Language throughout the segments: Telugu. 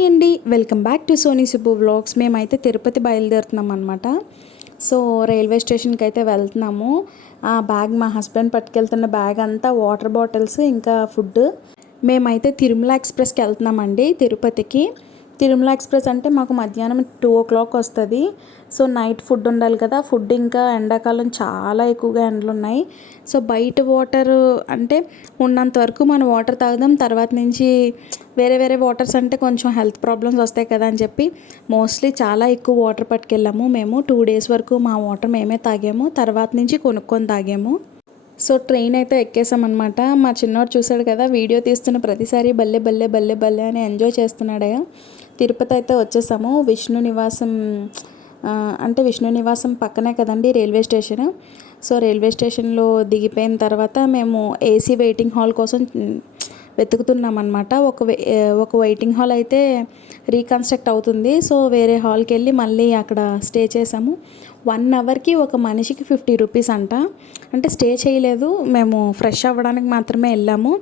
హాయ్ అండి, welcome back to Soni Subbu vlogs. మేమైతే తిరుపతి బయలుదేరుతున్నాం అనమాట. సో రైల్వే స్టేషన్కి అయితే వెళ్తున్నాము. ఆ బ్యాగ్ మా హస్బెండ్ పట్టుకెళ్తున్న బ్యాగ్ అంతా వాటర్ బాటిల్స్ ఇంకా ఫుడ్. మేమైతే తిరుమల ఎక్స్ప్రెస్కి వెళ్తున్నామండి తిరుపతికి. తిరుమల ఎక్స్ప్రెస్ అంటే మాకు మధ్యాహ్నం 2 o'clock వస్తుంది. సో నైట్ ఫుడ్ ఉండాలి కదా. ఫుడ్ ఇంకా ఎండాకాలం చాలా ఎక్కువగా ఎండలు ఉన్నాయి. సో బయట వాటర్ అంటే ఉన్నంత వరకు మనం వాటర్ తాగుదాం. తర్వాత నుంచి వేరే వేరే వాటర్స్ అంటే కొంచెం హెల్త్ ప్రాబ్లమ్స్ వస్తాయి కదా అని చెప్పి మోస్ట్లీ చాలా ఎక్కువ వాటర్ పట్టుకెళ్ళాము. మేము 2 days వరకు మా వాటర్ మేమే తాగాము. తర్వాత నుంచి కొనుక్కొని తాగాము. సో ట్రైన్ అయితే ఎక్కేసామన్నమాట. మా చిన్నోడు చూశాడు కదా, వీడియో తీస్తున్న ప్రతిసారి బల్లె బల్లె బల్లె బల్లె అని ఎంజాయ్ చేస్తున్నాడు. తిరుపతి అయితే వచ్చేసాము. విష్ణు నివాసం అంటే విష్ణు నివాసం పక్కనే కదండి రైల్వే స్టేషన్. సో రైల్వే స్టేషన్లో దిగిపోయిన తర్వాత మేము ఏసీ వెయిటింగ్ హాల్ కోసం వెతుకుతున్నాం అనమాట. ఒక వెయిటింగ్ హాల్ అయితే రీకన్స్ట్రక్ట్ అవుతుంది. సో వేరే హాల్కి వెళ్ళి మళ్ళీ అక్కడ స్టే చేసాము. 1 hourకి ఒక మనిషికి 50 rupees అంట. అంటే స్టే చేయలేదు, మేము ఫ్రెష్ అవ్వడానికి మాత్రమే వెళ్ళాము.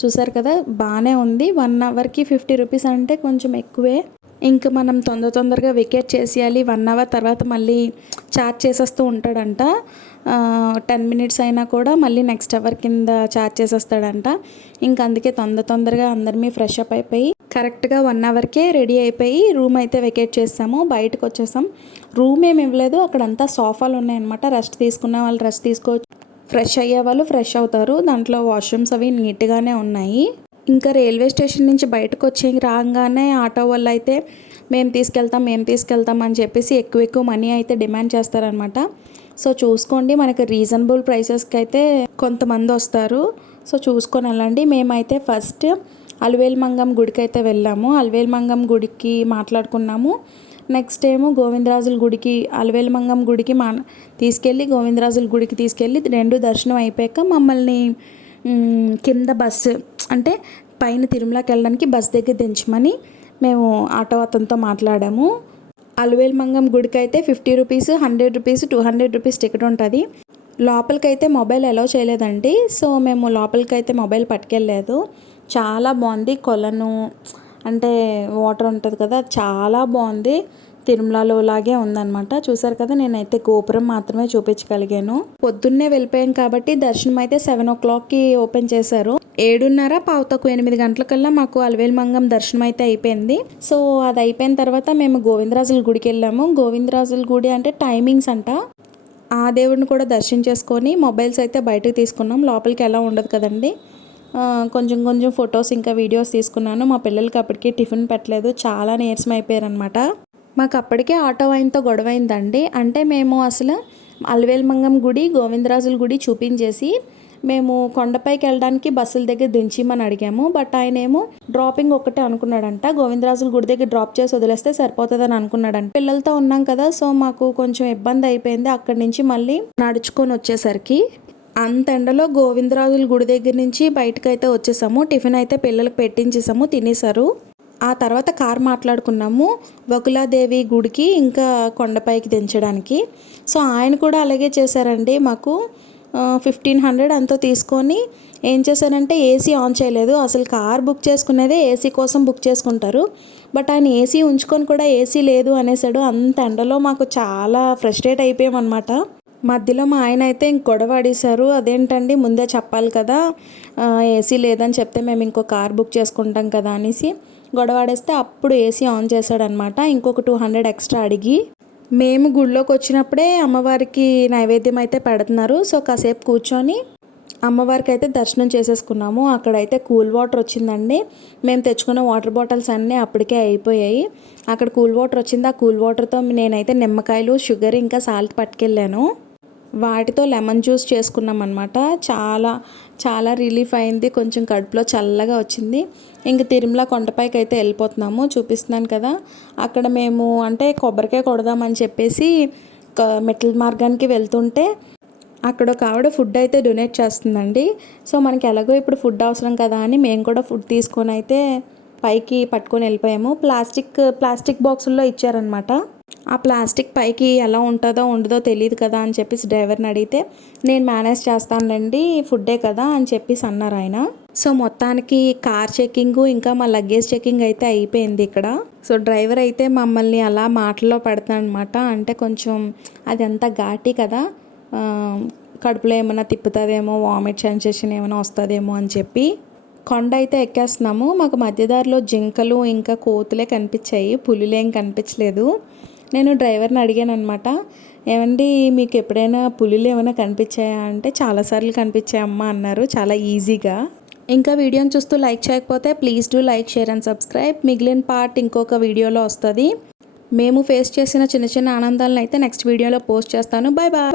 చూసారు కదా, బాగానే ఉంది. 1 hourకి 50 rupees అంటే కొంచెం ఎక్కువే. ఇంకా మనం తొందరగా వికెట్ చేసేయాలి. 1 hour తర్వాత మళ్ళీ ఛార్జ్ చేసేస్తూ ఉంటాడంట. 10 minutes అయినా కూడా మళ్ళీ నెక్స్ట్ అవర్ కింద ఛార్జ్ చేసేస్తాడంట. ఇంకా అందుకే తొందరగా అందరినీ ఫ్రెష్ అప్ అయిపోయి కరెక్ట్గా 1 hourకే రెడీ అయిపోయి రూమ్ అయితే వెకేట్ చేస్తాము. బయటకు వచ్చేసాం. రూమ్ ఏమి ఇవ్వలేదు, అక్కడంతా సోఫాలు ఉన్నాయన్నమాట. రెస్ట్ తీసుకున్న వాళ్ళు రెస్ట్ తీసుకోవచ్చు, ఫ్రెష్ అయ్యే వాళ్ళు ఫ్రెష్ అవుతారు. దాంట్లో వాష్రూమ్స్ అవి నీట్గానే ఉన్నాయి. ఇంకా రైల్వే స్టేషన్ నుంచి బయటకు వచ్చి రాగానే ఆటో వాళ్ళు అయితే మేము తీసుకెళ్తాం అని చెప్పేసి ఎక్కువ మనీ అయితే డిమాండ్ చేస్తారనమాట. సో చూసుకోండి, మనకి రీజనబుల్ ప్రైసెస్కి అయితే కొంతమంది వస్తారు. సో చూసుకొని వెళ్ళండి. మేమైతే ఫస్ట్ అలివేలు మంగం గుడికి అయితే వెళ్ళాము. అలివేలు మంగం గుడికి మాట్లాడుకున్నాము. నెక్స్ట్ ఏమో గోవిందరాజుల గుడికి, అలివేలు మంగం గుడికి తీసుకెళ్ళి గోవిందరాజుల గుడికి తీసుకెళ్ళి 2 దర్శనం అయిపోయాక మమ్మల్ని కింద బస్సు అంటే పైన తిరుమలకి వెళ్ళడానికి బస్ దగ్గర దించమని మేము ఆటో అతనితో మాట్లాడాము. అలివేలు మంగం గుడికి అయితే 50 rupees, 100 rupees, 200 rupees టికెట్ ఉంటుంది. లోపలికైతే మొబైల్ అలౌ చేయలేదండి. సో మేము లోపలికైతే మొబైల్ పట్టుకెళ్ళలేదు. చాలా బాగుంది. కొలను అంటే వాటర్ ఉంటుంది కదా, చాలా బాగుంది. తిరుమలలో లాగే ఉందన్నమాట. చూసారు కదా, నేనైతే గోపురం మాత్రమే చూపించగలిగాను. పొద్దున్నే వెళ్ళిపోయాం కాబట్టి దర్శనం అయితే 7 o'clockకి ఓపెన్ చేశారు. 7:30 గంటలకల్లా మాకు అలివేలు మంగం దర్శనం అయితే అయిపోయింది. సో అది అయిపోయిన తర్వాత మేము గోవిందరాజుల గుడికి వెళ్ళాము. గోవిందరాజుల గుడి అంటే టైమింగ్స్ అంట. ఆ దేవుడిని కూడా దర్శనం చేసుకొని మొబైల్స్ అయితే బయటకు తీసుకున్నాం. లోపలికి ఎలా ఉండదు కదండి. కొంచెం ఫొటోస్ ఇంకా వీడియోస్ తీసుకున్నాను. మా పిల్లలకి అప్పటికే టిఫిన్ పెట్టలేదు, చాలా నీరసం అయిపోయారనమాట. మాకు అప్పటికే ఆటో ఆయనతో గొడవ అయిందండి. అంటే మేము అసలు అలివేలు మంగం గుడి, గోవిందరాజుల గుడి చూపించేసి మేము కొండపైకి వెళ్ళడానికి బస్సుల దగ్గర దించిమని అడిగాము. బట్ ఆయన ఏమో డ్రాపింగ్ ఒక్కటే అనుకున్నాడంట. గోవిందరాజుల గుడి దగ్గర డ్రాప్ చేసి వదిలేస్తే సరిపోతుందని అనుకున్నాడంట. పిల్లలతో ఉన్నాం కదా, సో మాకు కొంచెం ఇబ్బంది అయిపోయింది. అక్కడి నుంచి మళ్ళీ నడుచుకొని వచ్చేసరికి అంత ఎండలో గోవిందరాజుల గుడి దగ్గర నుంచి బయటకైతే వచ్చేసాము. టిఫిన్ అయితే పిల్లలకు పెట్టించేసాము, తినేసారు. ఆ తర్వాత కార్ మాట్లాడుకున్నాము బకులాదేవి గుడికి ఇంకా కొండపైకి దించడానికి. సో ఆయన కూడా అలాగే చేశారండి. మాకు 1500 ఎంతో తీసుకొని ఏం చేశారంటే ఏసీ ఆన్ చేయలేదు. అసలు కార్ బుక్ చేసుకునేదే ఏసీ కోసం బుక్ చేసుకుంటారు. బట్ ఆయన ఏసీ ఉంచుకొని కూడా ఏసీ లేదు అనేసాడు. అంత ఎండలో మాకు చాలా ఫ్రస్ట్రేట్ అయిపోయామన్నమాట. మధ్యలో మా ఆయన అయితే గొడవ ఆడేశారు. అదేంటండి, ముందే చెప్పాలి కదా, ఏసీ లేదని చెప్తే మేము ఇంకో కార్ బుక్ చేసుకుంటాం కదా అనేసి గొడవ ఆడేస్తే అప్పుడు ఏసీ ఆన్ చేశాడనమాట. ఇంకొక 200 ఎక్స్ట్రా అడిగి మేము గుడిలోకి వచ్చినప్పుడే అమ్మవారికి నైవేద్యం అయితే పెడుతున్నారు. సో కాసేపు కూర్చొని అమ్మవారికి అయితే దర్శనం చేసేసుకున్నాము. అక్కడైతే కూల్ వాటర్ వచ్చిందండి. మేము తెచ్చుకున్న వాటర్ బాటిల్స్ అన్నీ అప్పటికే అయిపోయాయి. అక్కడ కూల్ వాటర్ వచ్చింది. ఆ కూల్ వాటర్తో నేనైతే నిమ్మకాయలు, షుగర్ ఇంకా సాల్ట్ పట్టుకెళ్ళాను. వాటితో లెమన్ జ్యూస్ చేసుకున్నాం అనమాట. చాలా రిలీఫ్ అయింది. కొంచెం కడుపులో చల్లగా వచ్చింది. ఇంక తిరుమల కొండపైకి అయితే వెళ్ళిపోతున్నాము. చూపిస్తున్నాను కదా, అక్కడ మేము అంటే కొబ్బరికాయ కొడదామని చెప్పేసి మెట్ల మార్గానికి వెళ్తుంటే అక్కడ ఒక ఆవిడ ఫుడ్ అయితే డొనేట్ చేస్తుందండి. సో మనకి ఎలాగో ఇప్పుడు ఫుడ్ అవసరం కదా అని మేము కూడా ఫుడ్ తీసుకొని అయితే పైకి పట్టుకొని వెళ్ళిపోయాము. ప్లాస్టిక్ బాక్సుల్లో ఇచ్చారనమాట. ఆ ప్లాస్టిక్ పైకి ఎలా ఉంటుందో ఉండదో తెలియదు కదా అని చెప్పేసి డ్రైవర్ని అడిగితే నేను మేనేజ్ చేస్తానులేండి ఫుడ్డే కదా అని చెప్పేసి అన్నారు ఆయన. సో మొత్తానికి కార్ చెకింగ్ ఇంకా మా లగేజ్ చెకింగ్ అయితే అయిపోయింది ఇక్కడ. సో డ్రైవర్ అయితే మమ్మల్ని అలా మాటల్లో పెడతాను అనమాట. అంటే కొంచెం అది అంతా ఘాటీ కదా, కడుపులో ఏమైనా తిప్పుతుందేమో, వామిట్ సెన్సేషన్ ఏమైనా వస్తుందేమో అని చెప్పి. కొండ అయితే ఎక్కేస్తున్నాము. మాకు మధ్యదారిలో జింకలు ఇంకా కోతులే కనిపించాయి, పులులేం కనిపించలేదు. నేను డ్రైవర్ని అడిగాను అనమాట, ఏమండి మీకు ఎప్పుడైనా పులులు ఏమైనా కనిపించాయా అంటే చాలాసార్లు కనిపించాయమ్మా అన్నారు చాలా ఈజీగా. ఇంకా వీడియోని చూస్తూ లైక్ చేయకపోతే please do like, share and subscribe. మిగిలిన పార్ట్ ఇంకొక వీడియోలో వస్తుంది. మేము ఫేస్ చేసిన చిన్న చిన్న ఆనందాలను అయితే నెక్స్ట్ వీడియోలో పోస్ట్ చేస్తాను. Bye bye.